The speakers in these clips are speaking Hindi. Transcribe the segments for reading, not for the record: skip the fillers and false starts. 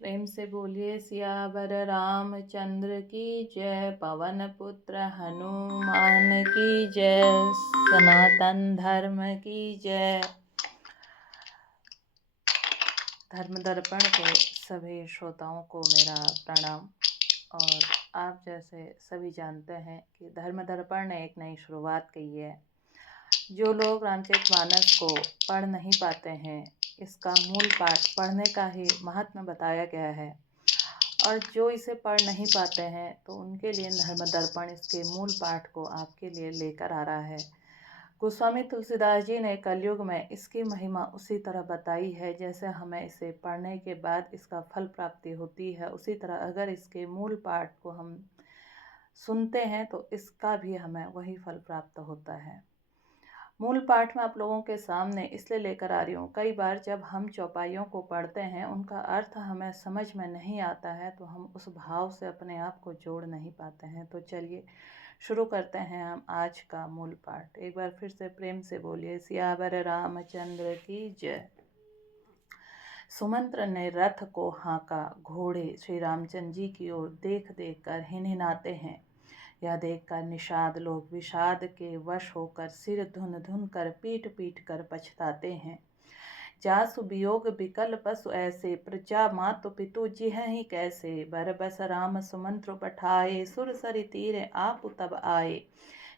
प्रेम से बोलिए सियावर रामचंद्र की जय। पवन पुत्र हनुमान की जय। सनातन धर्म की जय। धर्म दर्पण के सभी श्रोताओं को मेरा प्रणाम। और आप जैसे सभी जानते हैं कि धर्म दर्पण ने एक नई शुरुआत की है। जो लोग रामचरितमानस को पढ़ नहीं पाते हैं, इसका मूल पाठ पढ़ने का ही महात्म्य बताया गया है। और जो इसे पढ़ नहीं पाते हैं तो उनके लिए धर्म दर्पण इसके मूल पाठ को आपके लिए लेकर आ रहा है। गोस्वामी तुलसीदास जी ने कलयुग में इसकी महिमा उसी तरह बताई है जैसे हमें इसे पढ़ने के बाद इसका फल प्राप्ति होती है, उसी तरह अगर इसके मूल पाठ को हम सुनते हैं तो इसका भी हमें वही फल प्राप्त होता है। मूल पाठ में आप लोगों के सामने इसलिए लेकर आ रही हूँ, कई बार जब हम चौपाइयों को पढ़ते हैं उनका अर्थ हमें समझ में नहीं आता है तो हम उस भाव से अपने आप को जोड़ नहीं पाते हैं। तो चलिए शुरू करते हैं हम आज का मूल पाठ। एक बार फिर से प्रेम से बोलिए सियावर रामचंद्र की जय। सुमंत्र ने रथ को हाँका, घोड़े श्री रामचंद्र जी की ओर देख देख कर हिनहिनाते हैं। यह देखकर निषाद लोग विषाद के वश होकर सिर धुन धुन कर पीट पीट कर पछताते हैं। जासु वियोग विकल पशु ऐसे, प्रजा मातु पितु जिह ही कैसे। बरबस राम सुमंत्र पठाए, सुर सरि तीर आप तब आए।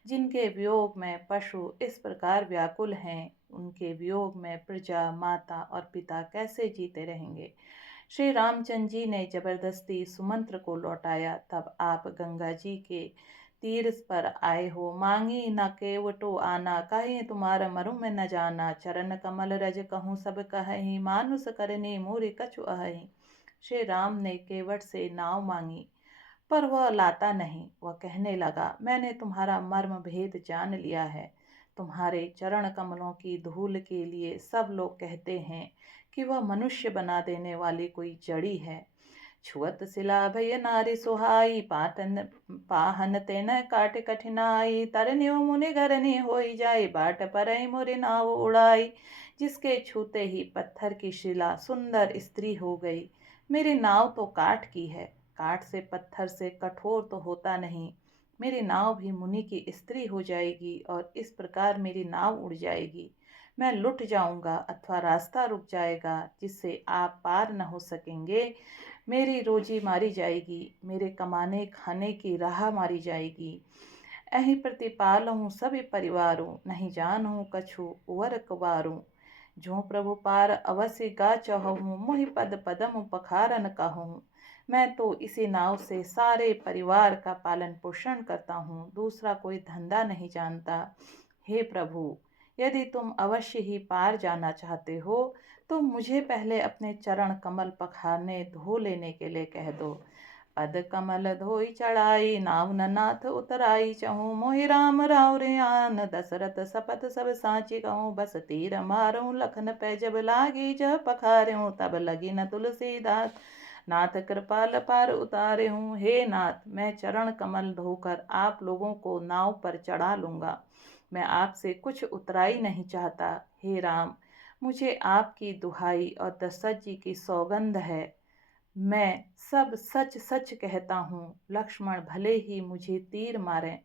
जिनके वियोग में पशु इस प्रकार व्याकुल हैं, उनके वियोग में प्रजा माता और पिता कैसे जीते रहेंगे। श्री रामचंद्र जी ने जबरदस्ती सुमंत्र को लौटाया। तब आप गंगा जी के तीर पर आए हो, मांगी न केवटो आना, कहे तुम्हारा मरु में न जाना। चरण कमल रज कहूँ सब कहि, मानुष करने मोरे कछु अहि। श्री राम ने केवट से नाव मांगी पर वह लाता नहीं। वह कहने लगा, मैंने तुम्हारा मर्म भेद जान लिया है। तुम्हारे चरण कमलों की धूल के लिए सब लोग कहते हैं कि वह मनुष्य बना देने वाली कोई जड़ी है। छुअत सिला भय नारी सुहाई, पाटन पाहन तेन काट कठिनाई। तरन्यो मुनि घरनी होई जाए, बाट पर मोरे नाव उड़ाई। जिसके छूते ही पत्थर की शिला सुंदर स्त्री हो गई। मेरी नाव तो काठ की है, काठ से पत्थर से कठोर तो होता नहीं। मेरी नाव भी मुनि की स्त्री हो जाएगी और इस प्रकार मेरी नाव उड़ जाएगी। मैं लुट जाऊंगा अथवा रास्ता रुक जाएगा जिससे आप पार न हो सकेंगे। मेरी रोजी मारी जाएगी, मेरे कमाने खाने की राह मारी जाएगी। अहि प्रतिपालहूँ सभी परिवारों, नहीं जानूँ कछु वर कुवारूं। जो प्रभु पार अवश्य गा चहूँ, मोहि पद पदम पखारन कहूँ। मैं तो इसी नाव से सारे परिवार का पालन पोषण करता हूँ, दूसरा कोई धंधा नहीं जानता। हे प्रभु, यदि तुम अवश्य ही पार जाना चाहते हो तो मुझे पहले अपने चरण कमल पखारने धो लेने के लिए कह दो। पद कमल धोई चढ़ाई, नाव न नाथ उतराई। चहूँ मोहि राम राउरियान, दशरथ सपथ सब साची कहूँ। बस तीर मारूं लखन पै जब लागी, जब पखारूं तब लगी न तुलसीदास। नाथ कृपाल पार उतारे हूँ। हे नाथ, मैं चरण कमल धोकर आप लोगों को नाव पर चढ़ा लूंगा। मैं आपसे कुछ उतराई नहीं चाहता। हे राम, मुझे आपकी दुहाई और दशरथ जी की सौगंध है, मैं सब सच सच कहता हूँ। लक्ष्मण भले ही मुझे तीर मारें,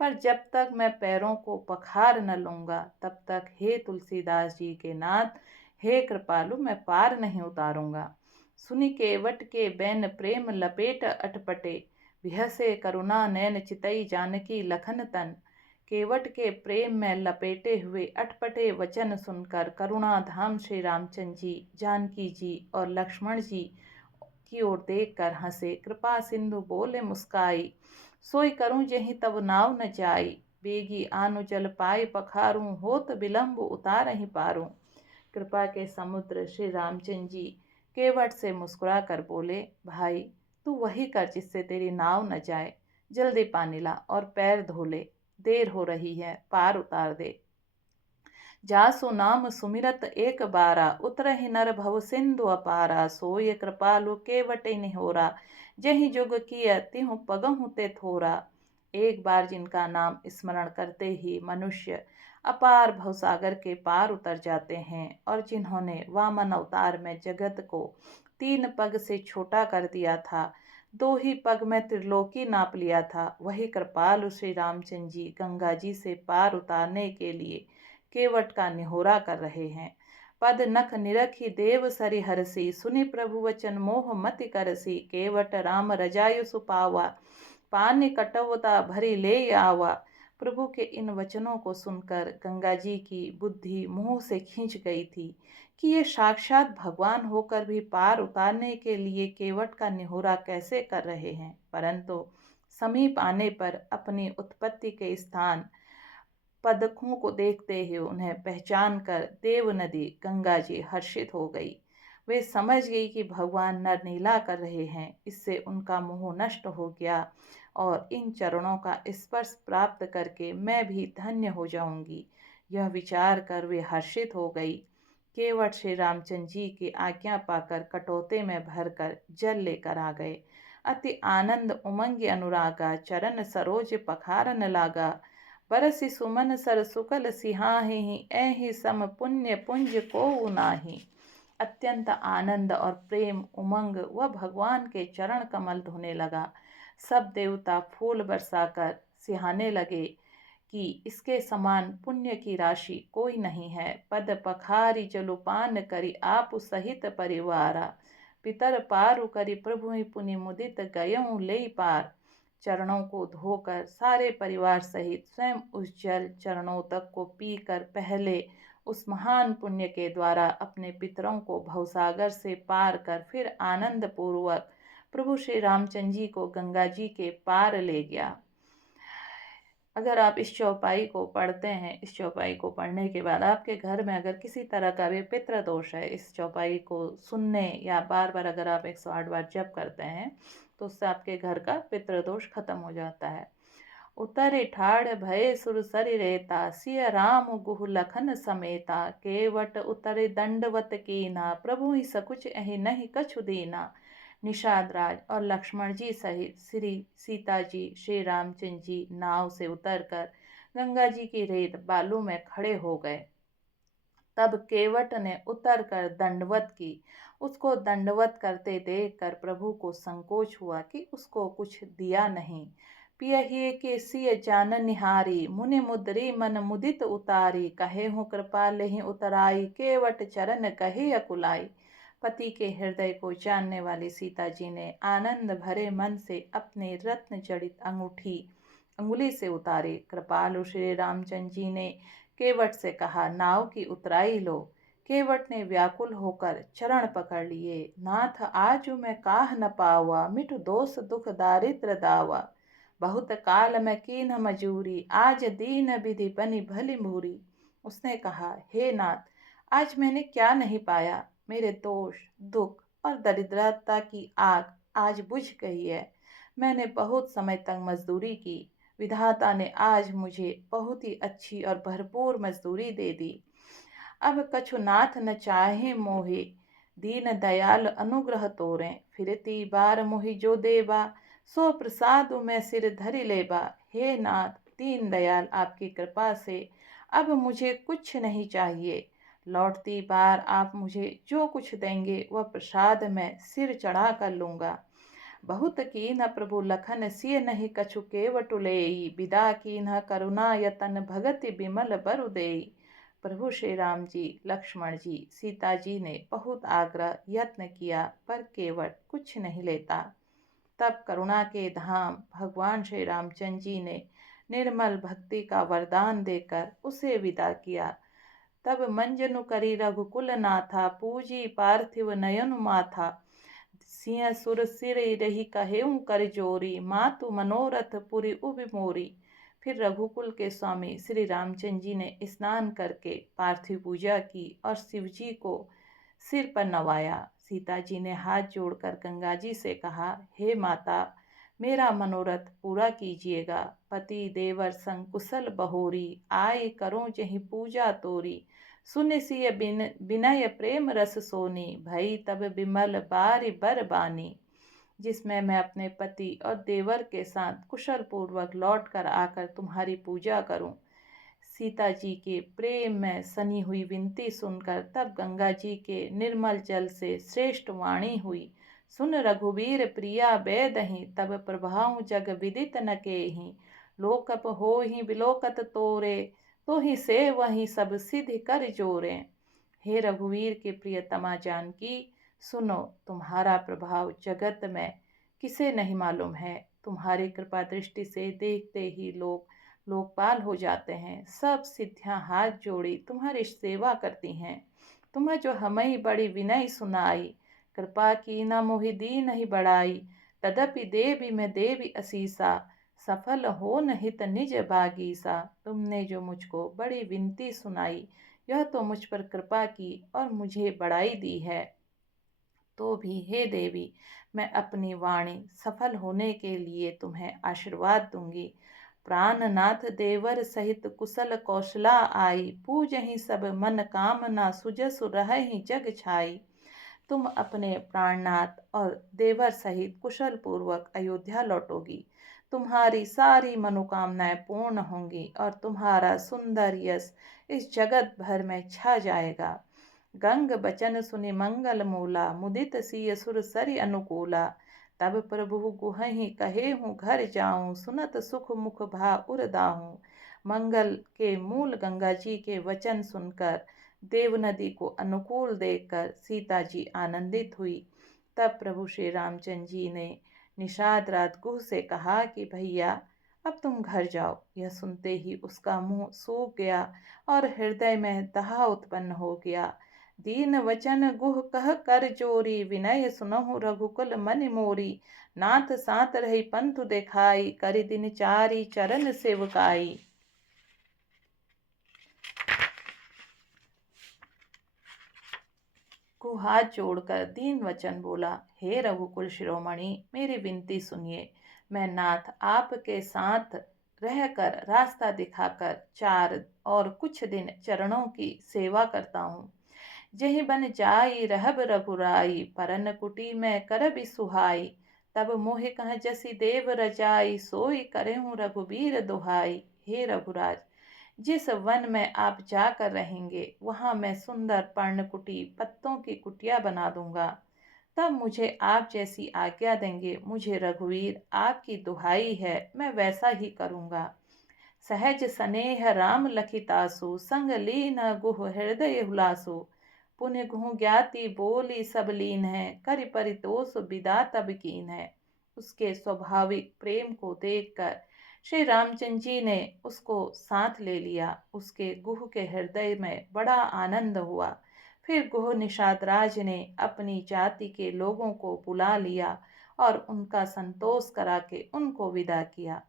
पर जब तक मैं पैरों को पखार न लूंगा तब तक हे तुलसीदास जी के नाथ, हे कृपालु, मैं पार नहीं उतारूंगा। सुनि केवट के बैन प्रेम लपेट अटपटे, बिहसे करुणा नैन चितई जानकी लखन तन। केवट के प्रेम में लपेटे हुए अटपटे वचन सुनकर करुणा धाम श्री रामचंद्र जी, जानकी जी और लक्ष्मण जी की ओर देख कर हंसे। कृपा सिंधु बोले मुस्काई, सोई करूं जहीं तब नाव न जाई। बेगी आनु जल पाए पखारूं, होत विलंब उतार ही पारूं। कृपा के समुद्र श्री रामचंद्र जी केवट से मुस्कुरा कर बोले, भाई तू वही कर जिससे तेरी नाव न जाए। जल्दी पानी ला और पैर धो ले, देर हो रही है, पार उतार दे। जासु नाम सुमिरत एक बारा, उतरहि नर भव सिंधु अपारा। सोय कृपालु केवटे निहोरा, जहि जुग किय तिहु पगहु ते थोरा। एक बार जिनका नाम स्मरण करते ही मनुष्य अपार भवसागर के पार उतर जाते हैं और जिन्होंने वामन अवतार में जगत को 3 पग से छोटा कर दिया था, 2 ही पग में त्रिलोकी नाप लिया था, वही कृपालु श्री रामचंद्र जी गंगा जी से पार उतारने के लिए केवट का निहोरा कर रहे हैं। पद नख निरखी देव सरि हरसी, सुनि प्रभु वचन मोह मति करसी, केवट राम रजायु सुपावा, पानी कटवता भरी ले आवा। प्रभु के इन वचनों को सुनकर गंगा जी की बुद्धि मुंह से खींच गई थी कि ये साक्षात भगवान होकर भी पार उतारने के लिए केवट का निहोरा कैसे कर रहे हैं। परंतु समीप आने पर अपनी उत्पत्ति के स्थान पदकों को देखते ही उन्हें पहचान कर देव नदी गंगा जी हर्षित हो गई। वे समझ गई कि भगवान नरनीला कर रहे हैं, इससे उनका मोह नष्ट हो गया और इन चरणों का स्पर्श प्राप्त करके मैं भी धन्य हो जाऊंगी। यह विचार कर वे हर्षित हो गई। केवट श्री रामचंद्र जी की आज्ञा पाकर कटोते में भरकर जल लेकर आ गए। अति आनंद उमंग अनुरागा, चरण सरोज पखारन लागा, बरसि सुमन सर सुकल सिहाहि, ऐहि सम पुण्य पुंज को नाही। अत्यंत आनंद और प्रेम उमंग वह भगवान के चरण कमल धोने लगा। सब देवता फूल बरसाकर सिहाने लगे कि इसके समान पुण्य की राशि कोई नहीं है। पद पखारी जलुपान करी आप सहित परिवारा, पितर पारु करी प्रभु पुनि मुदित गयऊँ ले पार। चरणों को धोकर सारे परिवार सहित स्वयं उस जल चरणों तक को पीकर पहले उस महान पुण्य के द्वारा अपने पितरों को भवसागर से पार कर फिर आनंद पूर्वक प्रभु श्री रामचंद्र जी को गंगा जी के पार ले गया। अगर आप इस चौपाई को पढ़ते हैं, इस चौपाई को पढ़ने के बाद आपके घर में अगर किसी तरह का भी पितृ दोष है, इस चौपाई को सुनने या बार बार अगर आप 108 बार जप करते हैं तो उससे आपके घर का पितृ दोष खत्म हो जाता है। उतरे ठाड़ भय सुर सरि रेता, सिय राम गुहु लखन समेता, केवट उतरे दंडवत कीना, प्रभु ही सकुच एहि नहीं कछु दीना। निषाद राज और लक्ष्मण जी सहित श्री सीता जी श्री रामचंद्र जी नाव से उतरकर गंगा जी की रेत बालू में खड़े हो गए। तब केवट ने उतरकर दंडवत की। उसको दंडवत करते देखकर प्रभु को संकोच हुआ कि उसको कुछ दिया नहीं। पियहिए के सिय जान निहारी, मुनि मुद्री मन मुदित उतारी, कहे हूँ कृपा लेहि उतराई, केवट चरण कहे अकुलाई। पति के हृदय को जानने वाली सीता जी ने आनंद भरे मन से अपने रत्न जड़ित अंगुली से उतारे। कृपालु श्री रामचंद्र जी ने केवट से कहा, नाव की उतराई लो। केवट ने व्याकुल होकर चरण पकड़ लिए। नाथ आजु मैं काह न पावा, मिटु दोष दुख दारिद्र दावा, बहुत काल में कीन्ह मजूरी, आज दीन विधि बनी भली मूरी। उसने कहा, हे नाथ, आज मैंने क्या नहीं पाया। मेरे दोष दुख और दरिद्रता की आग आज बुझ गई है। मैंने बहुत समय तक मजदूरी की, विधाता ने आज मुझे बहुत ही अच्छी और भरपूर मजदूरी दे दी। अब कछु नाथ न चाहे मोहे, दीन दयाल अनुग्रह तोरे, फिरती बार मोहि जो देबा, सो प्रसाद में सिर धरि लेबा। हे नाथ दीन दयाल, आपकी कृपा से अब मुझे कुछ नहीं चाहिए। लौटती बार आप मुझे जो कुछ देंगे वह प्रसाद में सिर चढ़ा कर लूँगा। बहुत कीन्ह प्रभु लखन सिय नहीं कछु केवटु लेई, विदा कीन्ह करुणा यतन भगति बिमल बरु देई। प्रभु श्री राम जी, लक्ष्मण जी, सीता जी ने बहुत आग्रह यत्न किया पर केवट कुछ नहीं लेता। तब करुणा के धाम भगवान श्री रामचंद्र जी ने निर्मल भक्ति का वरदान देकर उसे विदा किया। तब मंजनु करी रघुकुल नाथा, पूजी पार्थिव नयन माथा, सिंह सुर सिर रही कहेऊ कर जोरी, मातु मनोरथ पुरी उबि मोरी। फिर रघुकुल के स्वामी श्री रामचंद्र जी ने स्नान करके पार्थिव पूजा की और शिव जी को सिर पर नवाया। सीता जी ने हाथ जोड़कर गंगा जी से कहा, हे माता, मेरा मनोरथ पूरा कीजिएगा। पति देवर संग कुशल बहोरी, आय करो जही पूजा तोरी, सुन सिय विनय प्रेम रस सोनी, भई तब बिमल बारी बर बानी। जिसमें मैं अपने पति और देवर के साथ कुशल पूर्वक लौट कर आकर तुम्हारी पूजा करूं। सीता जी के प्रेम में सनी हुई विनती सुनकर तब गंगा जी के निर्मल जल से श्रेष्ठ वाणी हुई। सुन रघुवीर प्रिया बेदहि, तब प्रभाव जग विदित न केहि। लोकप हो ही बिलोकत तोरे, तो ही से वही सब सिद्धि कर जोरे। हे रघुवीर के प्रियतमा जानकी, सुनो, तुम्हारा प्रभाव जगत में किसे नहीं मालूम है। तुम्हारी कृपा दृष्टि से देखते ही लोग लोकपाल हो जाते हैं। सब सिद्धियां हाथ जोड़ी तुम्हारी सेवा करती हैं। तुम्हें जो हमें बड़ी विनय सुनाई, कृपा की न मोहि दीन ही बढ़ाई। तदपि देवी में देवी असीसा, सफल हो नहित निज बागीसा। तुमने जो मुझको बड़ी विनती सुनाई, यह तो मुझ पर कृपा की और मुझे बढ़ाई दी है। तो भी हे देवी, मैं अपनी वाणी सफल होने के लिए तुम्हें आशीर्वाद दूंगी। प्राणनाथ देवर सहित कुशल कौशला आई, पूजहि सब मन कामना सुजसु रहहि जग छाई। तुम अपने प्राणनाथ और देवर सहित कुशल पूर्वक अयोध्या लौटोगी। तुम्हारी सारी मनोकामनाएं पूर्ण होंगी और तुम्हारा सुंदर यश इस जगत भर में छा जाएगा। गंग बचन सुनि मंगल मूला, मुदित सिय सुर सरि अनुकूला। तब प्रभु गुहहि कहे हूँ घर जाऊं, सुनत सुख मुख भा उर दाहूं। मंगल के मूल गंगा जी के वचन सुनकर, देव नदी को अनुकूल देखकर सीता जी आनंदित हुई। तब प्रभु श्री रामचंद्र जी ने निषाद रात गुह से कहा कि भैया, अब तुम घर जाओ। यह सुनते ही उसका मुंह सूख गया और हृदय में दाह उत्पन्न हो गया। दीन वचन गुह कह कर जोरी, विनय सुनहु रघुकुल मन मोरी। नाथ साथ रही पंथु देखाई, करि दिन चारी चरण सेवकाई। को हाथ जोड़कर दीन वचन बोला, हे रघुकुल शिरोमणि, मेरी विनती सुनिए। मैं नाथ आपके साथ रहकर रास्ता दिखाकर चार और कुछ दिन चरणों की सेवा करता हूँ। जहि बन जाई रहब रघुराई, परन कुटी में करबि सुहाई। तब मोहि कह जसि देव रजाई, सोई करहूँ रघुबीर दुहाई। हे रघुराज, जिस वन में आप जाकर रहेंगे, वहां मैं सुंदर पर्णकुटी पत्तों की कुटिया बना दूंगा। तब मुझे आप जैसी आज्ञा देंगे। मुझे रघुवीर आपकी दुहाई है, मैं वैसा ही करूंगा। सहज स्नेह राम लखितासु, संग लीन गुह हृदय हुलासु। पुण्य गुह ज्ञाति बोली सब लीन है, करि परितोष विदा तब कीन है। उसके स्वाभाविक प्रेम को देखकर श्री रामचंद्र जी ने उसको साथ ले लिया। उसके गुह के हृदय में बड़ा आनंद हुआ। फिर गुह निषाद राज ने अपनी जाति के लोगों को बुला लिया और उनका संतोष करा के उनको विदा किया।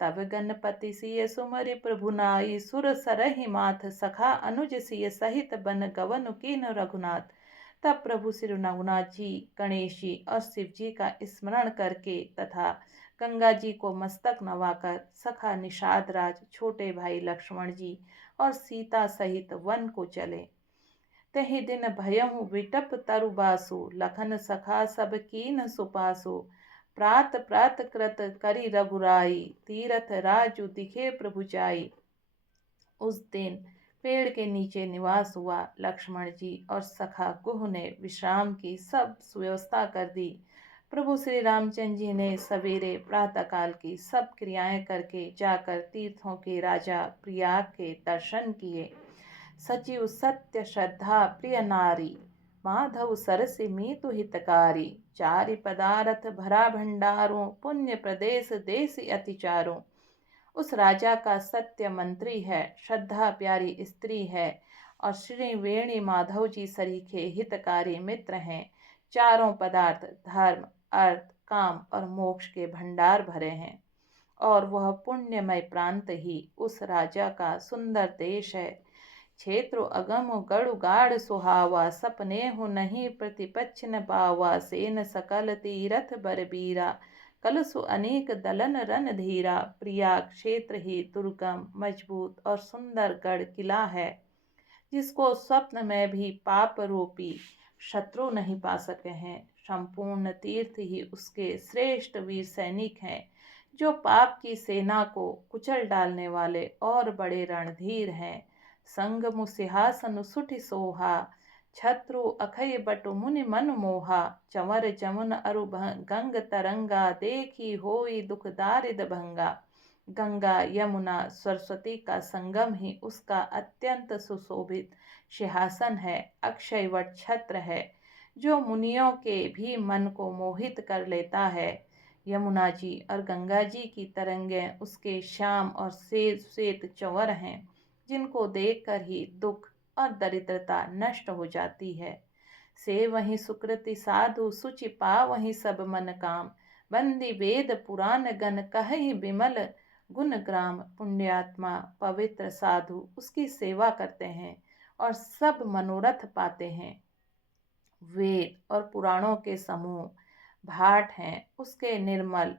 तब गणपति सिय सुमरि प्रभु नाई, सुर सरहि माथ सखा अनुज सिय सहित बन गवन कीन रघुनाथ। तब प्रभु श्री रघुनाथ जी, गणेश जी और शिव जी का स्मरण करके तथा गंगा जी को मस्तक नवाकर सखा निषाद राज, छोटे भाई लक्ष्मण जी और सीता सहित वन को चले। तहि दिन भयहु विटप तरुबासु, लखन सखा सब कीन सुपासु। प्रात प्रात कृत करि रघुराई, तीरथ राजु दिखे प्रभु जाई। उस दिन पेड़ के नीचे निवास हुआ। लक्ष्मण जी और सखा गुह ने विश्राम की सब सुव्यवस्था कर दी। प्रभु श्री रामचंद्र जी ने सवेरे प्रातःकाल की सब क्रियाएं करके जाकर तीर्थों के राजा प्रयाग के दर्शन किए। सचिव सत्य श्रद्धा प्रिय नारी, माधव सरसि मीतु हितकारी। चारि पदारथ भरा भंडारों, पुण्य प्रदेश देश अति चारों। उस राजा का सत्य मंत्री है, श्रद्धा प्यारी स्त्री है और श्री वेणी माधव जी सरीखे हितकारी मित्र हैं। चारों पदार्थ धर्म, अर्थ, काम और मोक्ष के भंडार भरे हैं और वह पुण्यमय प्रांत ही उस राजा का सुंदर देश है। क्षेत्र अगम गढ़ गाढ़ सुहावा, सपने हो नहीं प्रतिपक्ष न पावा। सेन सकल तीरथ बरबीरा, कलसु अनेक दलन रन धीरा। प्रयाग क्षेत्र ही दुर्गम, मजबूत और सुंदर गढ़ किला है, जिसको स्वप्न में भी पाप रूपी शत्रु नहीं पा सके हैं। संपूर्ण तीर्थ ही उसके श्रेष्ठ वीर सैनिक हैं, जो पाप की सेना को कुचल डालने वाले और बड़े रणधीर हैं। संग मुसिहासन सुठि सोहा, छत्रु अखय बटु मुनि मन मोहा, चंवर जमुन अरु गंग तरंगा, देखी होई दुख दारिद भंगा। गंगा यमुना सरस्वती का संगम ही उसका अत्यंत सुशोभित सिंहासन है, अक्षय वट छत्र है, जो मुनियों के भी मन को मोहित कर लेता है। यमुना जी और गंगा जी की तरंगें उसके श्याम और श्वेत चंवर हैं, जिनको देखकर ही दुख और दरिद्रता नष्ट हो जाती है। से वहीं सुकृति साधु सुचि पा वहीं सब मन काम, बंदी वेद पुराण गण कहि बिमल गुण ग्राम। पुण्यात्मा पवित्र साधु उसकी सेवा करते हैं और सब मनोरथ पाते हैं। वेद और पुराणों के समूह भाट हैं, उसके निर्मल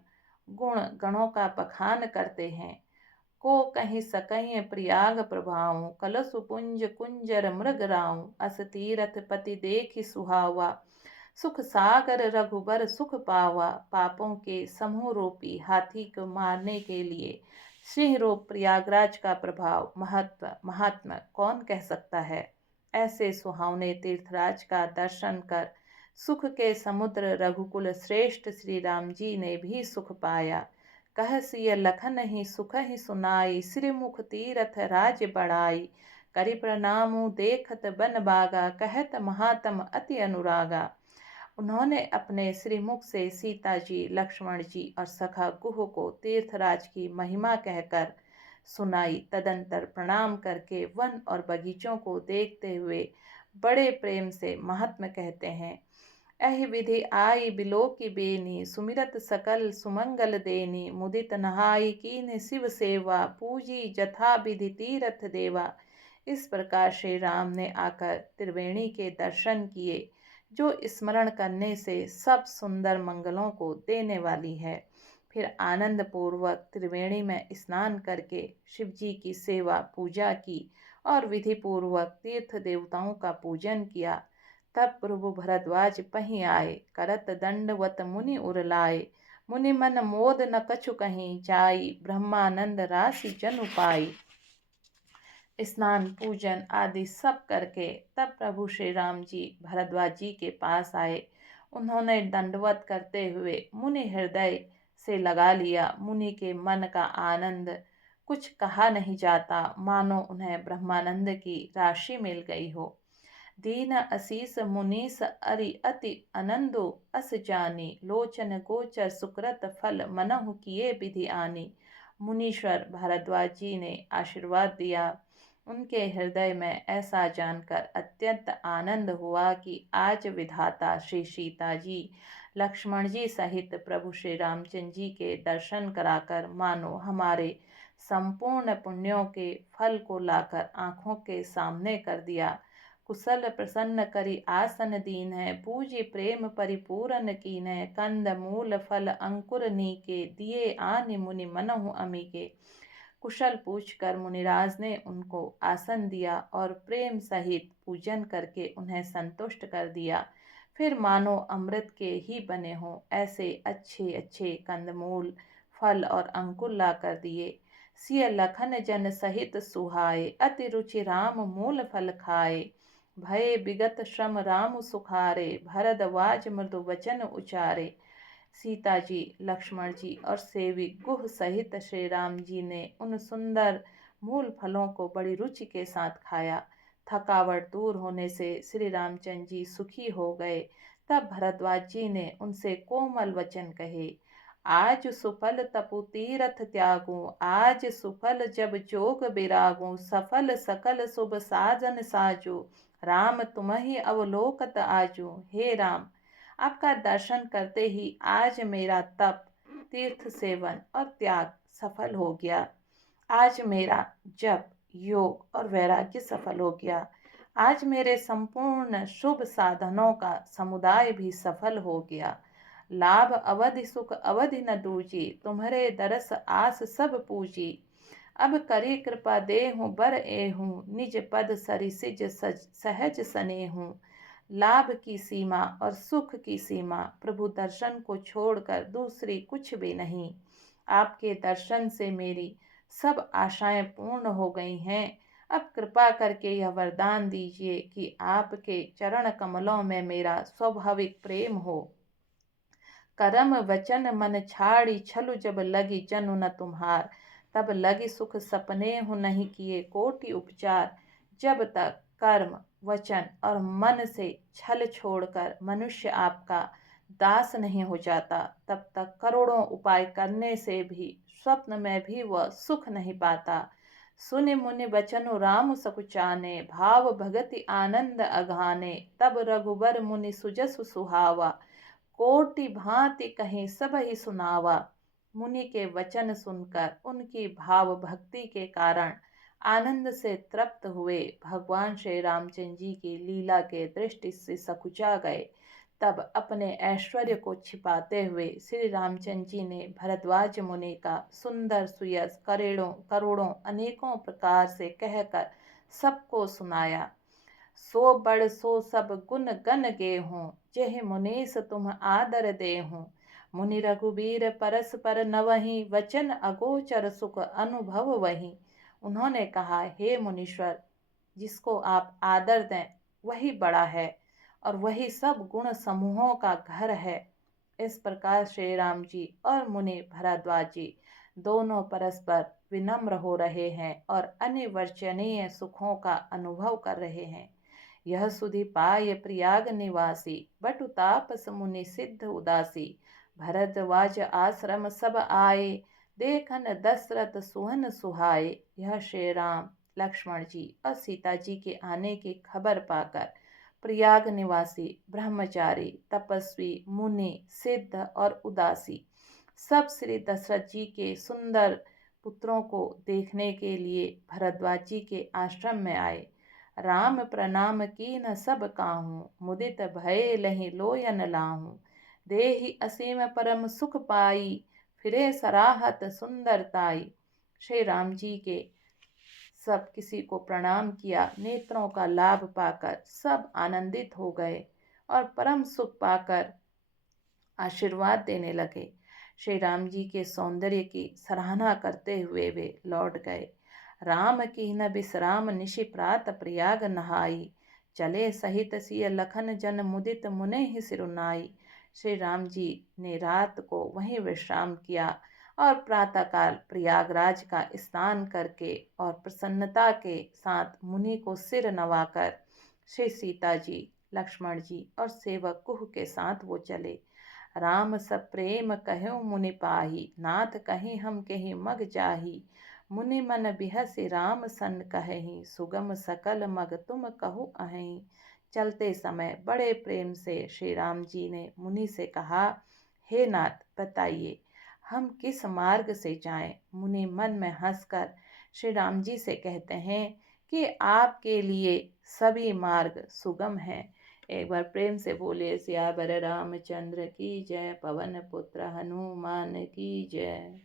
गुण गणों का बखान करते हैं। को कहीं सकहीं प्रयाग प्रभाऊं, कलसु पुंज कुंजर मृग राऊं। अस तीरथ पति देखि सुहावा, सुख सागर रघुबर सुख पावा। पापों के समूह रूपी हाथी को मारने के लिए सिंह रूप प्रयागराज का प्रभाव महत्व महात्मा कौन कह सकता है। ऐसे सुहावने तीर्थराज का दर्शन कर सुख के समुद्र रघुकुल श्रेष्ठ श्री राम जी ने भी सुख पाया। कह सिय लखन ही सुख ही सुनाई, श्रीमुख तीरथ राज बढ़ाई। करि प्रणामु देखत बन बागा, कहत महात्म अति अनुरागा। उन्होंने अपने श्रीमुख से सीता जी, लक्ष्मण जी और सखा गुह को तीर्थराज की महिमा कहकर सुनाई। तदंतर प्रणाम करके वन और बगीचों को देखते हुए बड़े प्रेम से महात्मा कहते हैं। एहि विधि आई बिलो की बेनी, सुमिरत सकल सुमंगल देनी। मुदित नहाई कीन्ह शिव सेवा, पूजी जथा विधि तीरथ देवा। इस प्रकार श्री राम ने आकर त्रिवेणी के दर्शन किए, जो स्मरण करने से सब सुंदर मंगलों को देने वाली है। फिर आनंद पूर्वक त्रिवेणी में स्नान करके शिव जी की सेवा पूजा की और विधि पूर्वक तीर्थ देवताओं का पूजन किया। तब प्रभु भरद्वाज पहीं आए, करत दंडवत मुनि उरलाए। मुनि मन मोद न कछु कहीं जाई, ब्रह्मानंद राशि जनु पाई। स्नान पूजन आदि सब करके तब प्रभु श्री राम जी भरद्वाज जी के पास आए। उन्होंने दंडवत करते हुए मुनि हृदय से लगा लिया। मुनि के मन का आनंद कुछ कहा नहीं जाता, मानो उन्हें ब्रह्मानंद की राशि मिल गई हो। दीन असीस मुनीस अरि अति आनंदो, अस जानी लोचन गोचर सुकृत फल, मनहु किए विधि आनी। मुनीश्वर भारद्वाज जी ने आशीर्वाद दिया। उनके हृदय में ऐसा जानकर अत्यंत आनंद हुआ कि आज विधाता श्री सीता जी, लक्ष्मण जी सहित प्रभु श्री रामचंद्र जी के दर्शन कराकर मानो हमारे संपूर्ण पुण्यों के फल को लाकर आँखों के सामने कर दिया। कुशल प्रसन्न करी आसन दीन है, पूजी प्रेम परिपूरन कीन है। कंद मूल फल अंकुर नीके, दिए आनि मुनि मनहु अमीके। कुशल पूछकर मुनिराज ने उनको आसन दिया और प्रेम सहित पूजन करके उन्हें संतुष्ट कर दिया। फिर मानो अमृत के ही बने हों ऐसे अच्छे अच्छे कंदमूल फल और अंकुर ला कर दिए। सिय लखन जन सहित सुहाए, अति रुचि राम मूल फल खाए। भय विगत श्रम राम सुखारे, भरद्वाज मृदु वचन उचारे। सीता जी, लक्ष्मण जी और सेविक गुह सहित श्री राम जी ने उन सुंदर मूल फलों को बड़ी रुचि के साथ खाया। थकावट दूर होने से श्री रामचंद्र जी सुखी हो गए। तब भरद्वाज जी ने उनसे कोमल वचन कहे। आज सुफल तपु तीरथ त्यागू, आज सुफल जब जोग बिरागू। सफल सकल शुभ साजन साजू, राम तुम्हि अवलोकत आजू। हे राम, आपका दर्शन करते ही आज मेरा तप, तीर्थ सेवन और त्याग सफल हो गया। आज मेरा जप, योग और वैराग्य सफल हो गया। आज मेरे संपूर्ण शुभ साधनों का समुदाय भी सफल हो गया। लाभ अवधि सुख अवधि न दूजी, तुम्हारे दरस आस सब पूजी। अब करी कृपा देहूँ बर एहूँ, निज पद सरि सिज सहज सनेहूँ। लाभ की सीमा और सुख की सीमा प्रभु दर्शन को छोड़कर दूसरी कुछ भी नहीं। आपके दर्शन से मेरी सब आशाएं पूर्ण हो गई हैं। अब कृपा करके यह वरदान दीजिए कि आपके चरण कमलों में मेरा स्वाभाविक प्रेम हो। करम वचन मन छाड़ी छलु जब लगी जनु न तुम्हार, तब लगी सुख सपने हो नहीं किए कोटि उपचार। जब तक कर्म वचन और मन से छल छोड़कर मनुष्य आपका दास नहीं हो जाता, तब तक करोड़ों उपाय करने से भी स्वप्न में भी वह सुख नहीं पाता। सुनि मुनि बचनु राम सकुचाने, भाव भगति आनंद अघाने, तब रघुबर मुनि सुजसु सुहावा, कोटि भांति कहीं सब ही सुनावा। मुनि के वचन सुनकर उनकी भाव भक्ति के कारण आनंद से तृप्त हुए भगवान श्री रामचंद्र जी की लीला के दृष्टि से सकुचा गए। तब अपने ऐश्वर्य को छिपाते हुए श्री रामचंद्र जी ने भरद्वाज मुनि का सुंदर सुयस करोड़ों करोड़ों अनेकों प्रकार से कहकर सबको सुनाया। सो बड़ सो सब गुण गन गेहूँ, जेहि मुनीस तुम आदर देहूँ। मुनि रघुबीर परस्पर नवहि, वचन अगोचर सुख अनुभव वही। उन्होंने कहा, हे मुनीश्वर, जिसको आप आदर दें वही बड़ा है और वही सब गुण समूहों का घर है। इस प्रकार श्री राम जी और मुनि भरद्वाज जी दोनों परस्पर विनम्र हो रहे हैं और अनिर्वचनीय सुखों का अनुभव कर रहे हैं। यह सुधि पाय प्रयाग निवासी, बटु तापस मुनि सिद्ध उदासी। भरद्वाज आश्रम सब आए, देखन दशरथ सुहन सुहाए। यह श्री राम लक्ष्मण जी और सीता जी के आने की खबर पाकर प्रयाग निवासी ब्रह्मचारी तपस्वी मुनि सिद्ध और उदासी सब श्री दशरथ जी के सुंदर पुत्रों को देखने के लिए भरद्वाज जी के आश्रम में आए। राम प्रणाम कीन सब काहू, मुदित भय लहि लोयन लाहू। देहि असीम परम सुख पाई, फिरे सराहत सुंदरताई। श्री राम जी के सब किसी को प्रणाम किया, नेत्रों का लाभ पाकर सब आनंदित हो गए और परम सुख पाकर आशीर्वाद देने लगे। श्री राम जी के सौंदर्य की सराहना करते हुए वे लौट गए। राम की न विश्राम निशि प्रात प्रयाग नहाई, चले सहित सिय लखन जन मुदित मुने ही सिरुनाई। श्री राम जी ने रात को वहीं विश्राम किया और प्रातःकाल प्रयागराज का स्नान करके और प्रसन्नता के साथ मुनि को सिर नवाकर श्री सीता जी लक्ष्मण जी और सेवक कुह के साथ वो चले। राम सब प्रेम कहो मुनि पाही, नाथ कहीं हम कहीं मग जाही। मुनि मन बिहसि राम सन कहीं, सुगम सकल मग तुम कहु अहीं। चलते समय बड़े प्रेम से श्री राम जी ने मुनि से कहा, हे नाथ, बताइए हम किस मार्ग से जाएं। मुनि मन में हंसकर श्री राम जी से कहते हैं कि आपके लिए सभी मार्ग सुगम हैं। एक बार प्रेम से बोले, सियावर रामचंद्र की जय, पवन पुत्र हनुमान की जय।